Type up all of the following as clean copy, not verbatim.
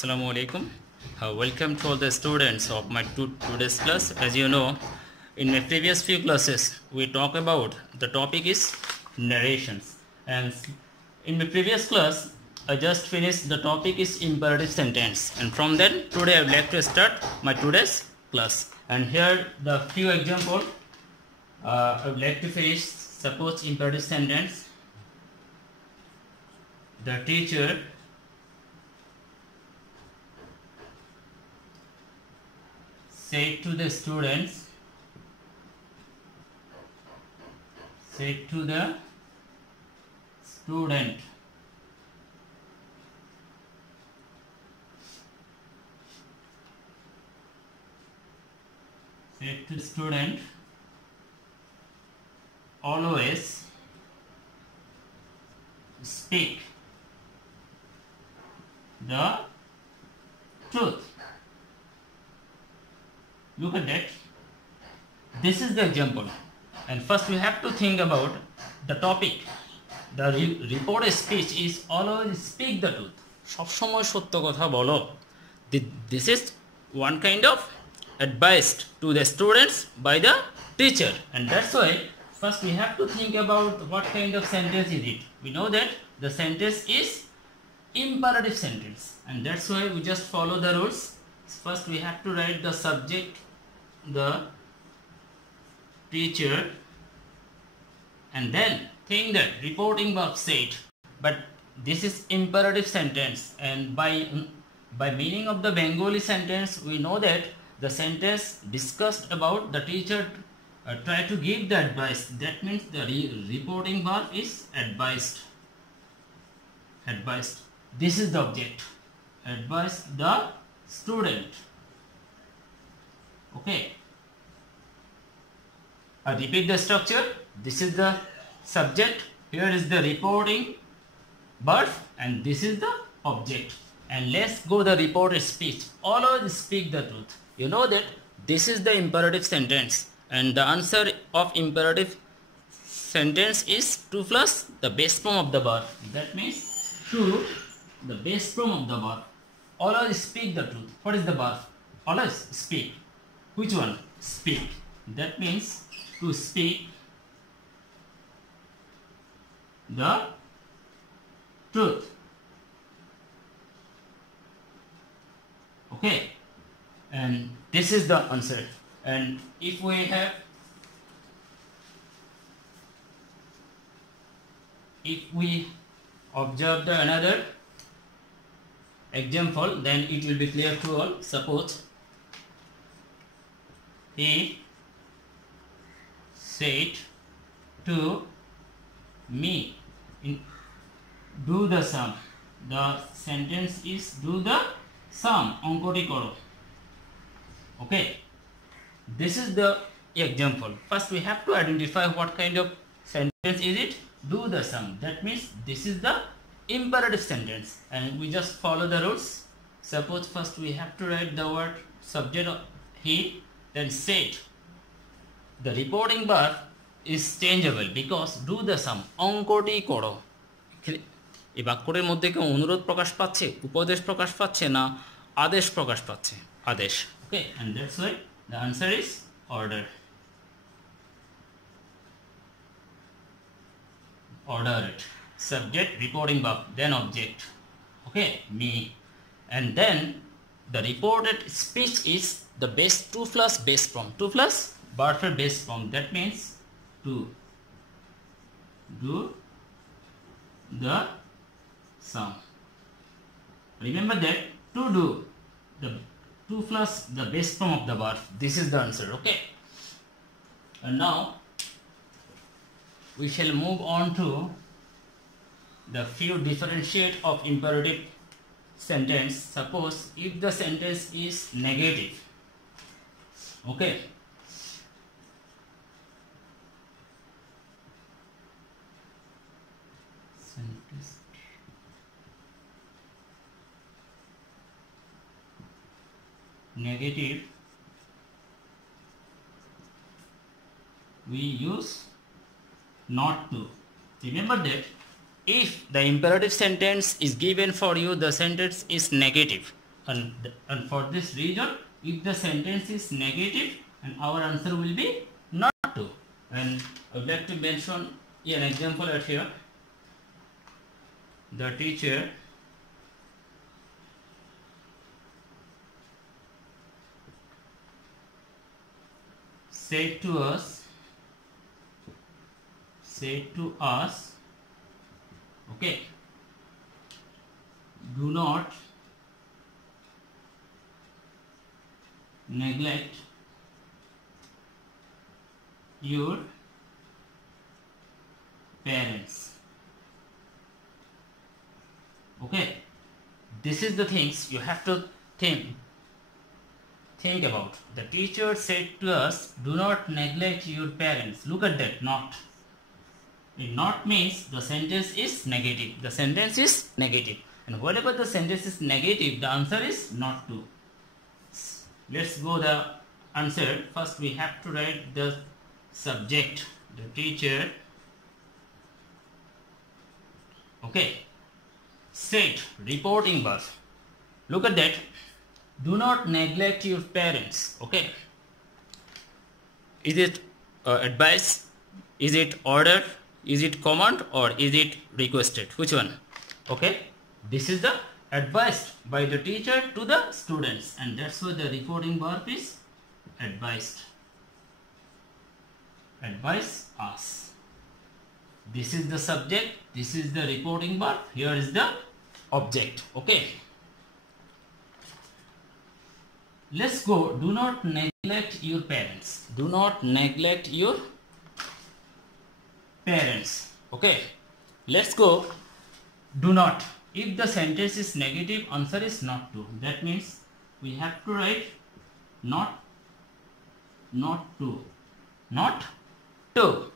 Assalamu alaikum. Welcome to all the students of my today's class. As you know, in my previous few classes, we talk about the topic is narrations. And in my previous class, I just finished the topic is imperative sentence. And from then, today I would like to start my today's class. And here the few examples I would like to finish. Suppose imperative sentence. The teacher said to the students, said to the student, said to the student, always speak the truth. Look at that. This is the example. And first we have to think about the topic. The reported speech is always speak the truth. সবসময় সত্য কথা বলো. This is one kind of advice to the students by the teacher. And that's why first we have to think about what kind of sentence is it. We know that the sentence is imperative sentence. And that's why we just follow the rules. First we have to write the subject, the teacher, and then think that reporting verb said. But this is imperative sentence, and by meaning of the Bengali sentence, we know that the sentence discussed about the teacher try to give the advice. That means the reporting verb is advised. Advised. This is the object. Advise the student. Okay. I repeat the structure. This is the subject. Here is the reporting verb, and this is the object. And let's go the reported speech. Always speak the truth. You know that this is the imperative sentence, and the answer of imperative sentence is to plus the base form of the verb. That means to the base form of the verb. Always speak the truth. What is the verb? Always speak. Which one? Speak. That means to speak the truth. Okay. And this is the answer. And if we observe the another example, then it will be clear to all. Suppose he said to me, do the sum. The sentence is do the sum. Onkoti koro. Okay. This is the example. First we have to identify what kind of sentence is it. Do the sum. That means this is the imperative sentence, and we just follow the rules. Suppose first we have to write the word subject of he, then said. The reporting verb is changeable because do the sum. অঙ্কটি করো. এই বাক্যের মধ্যে কি অনুরোধ প্রকাশ পাচ্ছে, উপদেশ প্রকাশ পাচ্ছে, না আদেশ প্রকাশ পাচ্ছে? আদেশ. Okay, and that's why the answer is order. Order it. Subject, reporting verb, then object. Okay, me. And then the reported speech is the base 2 plus base form. 2 plus verb base form. That means to do the sum. Remember that to do the 2 plus the base form of the verb. This is the answer. Okay. And now we shall move on to the few differentiate of imperative sentence. Suppose if the sentence is negative. Okay. Sentence. Negative. We use not to. Remember that if the imperative sentence is given for you, the sentence is negative, and for this reason, if the sentence is negative, and our answer will be not to. And I would like to mention an example right here. The teacher said to us, okay, do not neglect your parents. Okay, this is the things you have to think about. The teacher said to us, do not neglect your parents. Look at that, not. Not means the sentence is negative. The sentence is negative. And whenever the sentence is negative, the answer is not to. Let's go the answer. First we have to write the subject, the teacher. Okay. Said, reporting verb. Look at that. Do not neglect your parents. Okay. Is it advice? Is it order? Is it command? Or is it requested? Which one? Okay. This is the advised by the teacher to the students, and that's why the reporting verb is advised. Advise us. This is the subject. This is the reporting verb. Here is the object. Okay. Let's go. Do not neglect your parents. Do not neglect your parents. Okay. Let's go. Do not. If the sentence is negative, answer is not to. That means we have to write not to. Not to.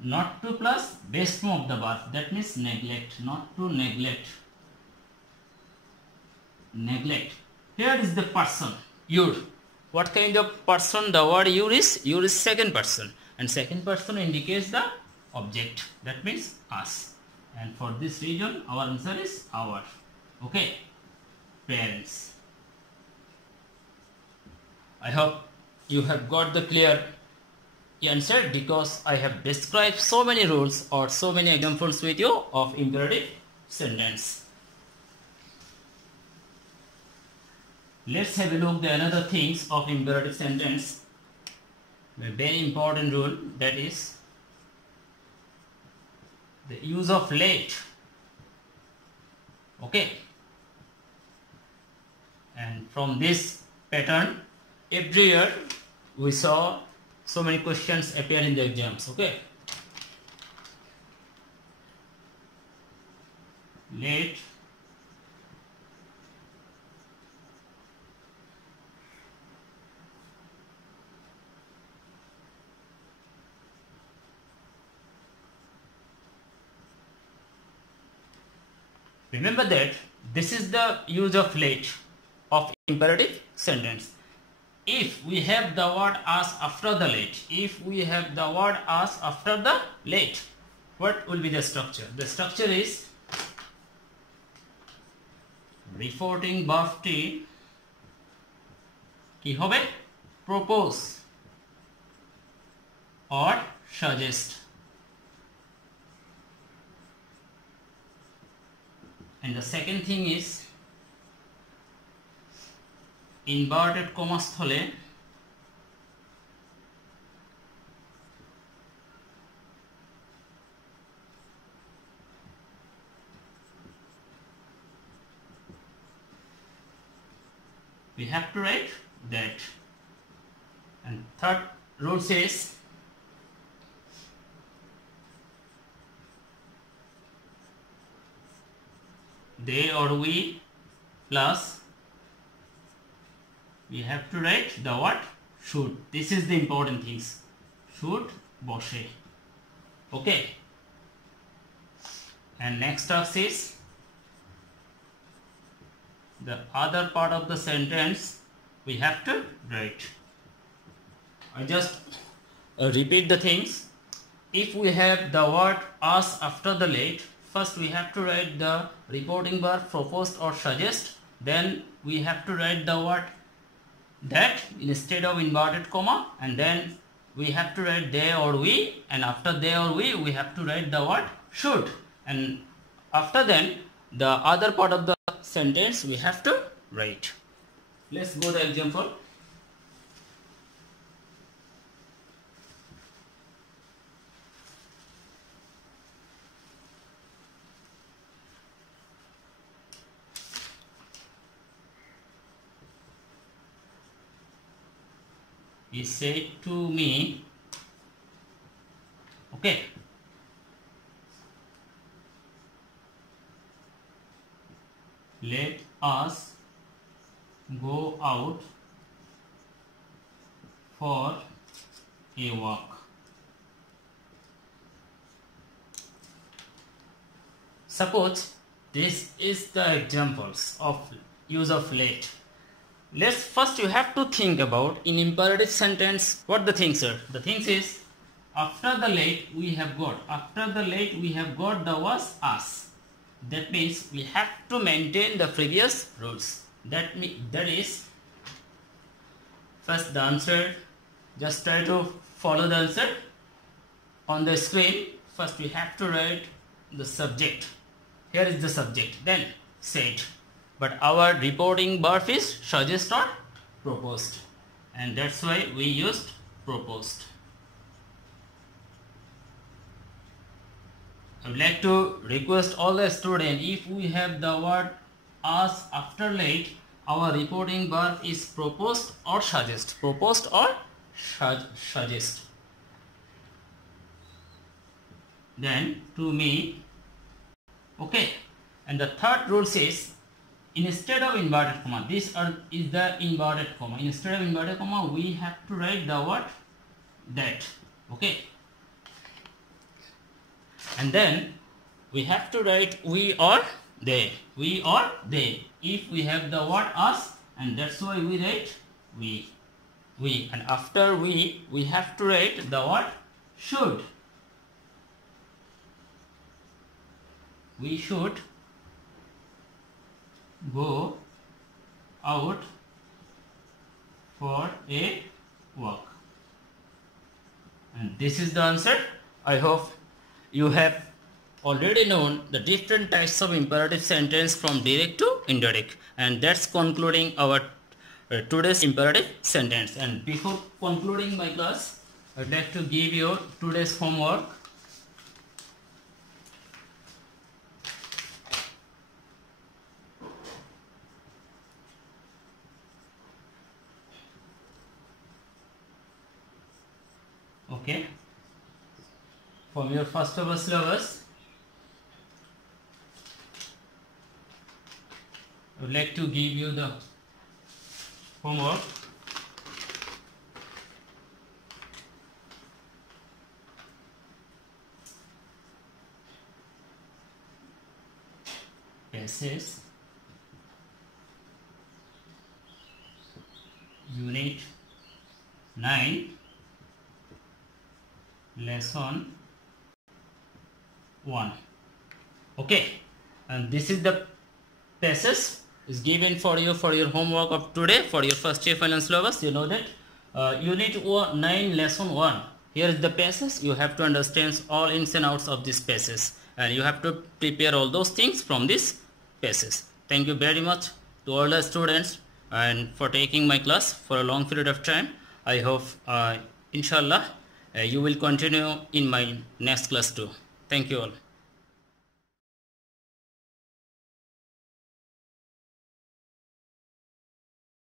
Not to plus base form of the verb. That means neglect. Not to neglect. Neglect. Here is the person. Your. What kind of person? The word your is second person. And second person indicates the object. That means us. And for this reason, our answer is our. Okay. Parents. I hope you have got the clear answer, because I have described so many rules or so many examples with you of imperative sentence. Let's have a look at another things of imperative sentence. A very important rule, that is the use of late. Okay. And from this pattern, every year we saw so many questions appear in the exams. Okay. Late. Remember that this is the use of late of imperative sentence. If we have the word as after the late, what will be the structure? The structure is reporting verb T কি হবে? Propose or suggest. And the second thing is inverted comma স্থলে we have to write that. And third rule says they or we plus we have to write the word should. This is the important things. Should বসে. Okay. And next task is the other part of the sentence we have to write. I just repeat the things. If we have the word as after the late, first we have to write the reporting verb proposed or suggest, then we have to write the word that instead of inverted comma, and then we have to write they or we, and after they or we have to write the word should, and after then the other part of the sentence we have to write. Let's go the example. He said to me, okay, let us go out for a walk. Suppose this is the examples of use of let. Let's first you have to think about in imperative sentence what the things are. The things is after the let we have got the was us. That means we have to maintain the previous rules. That is first the answer. Just try to follow the answer on the screen. First we have to write the subject. Here is the subject. Then said. But our reporting verb is suggest or proposed, and that's why we used proposed. I would like to request all the students, if we have the word us after let, our reporting verb is proposed or suggest. Proposed or suggest. Then to me, okay. And the third rule says, instead of inverted comma, this is the inverted comma. Instead of inverted comma, we have to write the word that. Okay. And then we have to write we or they. We or they. If we have the word us, and that's why we write we. We. And after we have to write the word should. We should go out for a walk. And this is the answer. I hope you have already known the different types of imperative sentence from direct to indirect, and that's concluding our today's imperative sentence. And before concluding my class, I'd like to give you today's homework. Okay, from your first of syllabus, I would like to give you the homework. Passage Unit 9, Lesson 1. Okay, and this is the passage is given for you for your homework of today for your first year final syllabus. You know that Unit 9, Lesson 1. Here is the passage. You have to understand all ins and outs of this passage, and you have to prepare all those things from this passage. Thank you very much to all the students and for taking my class for a long period of time. I hope inshallah you will continue in my next class too. Thank you all.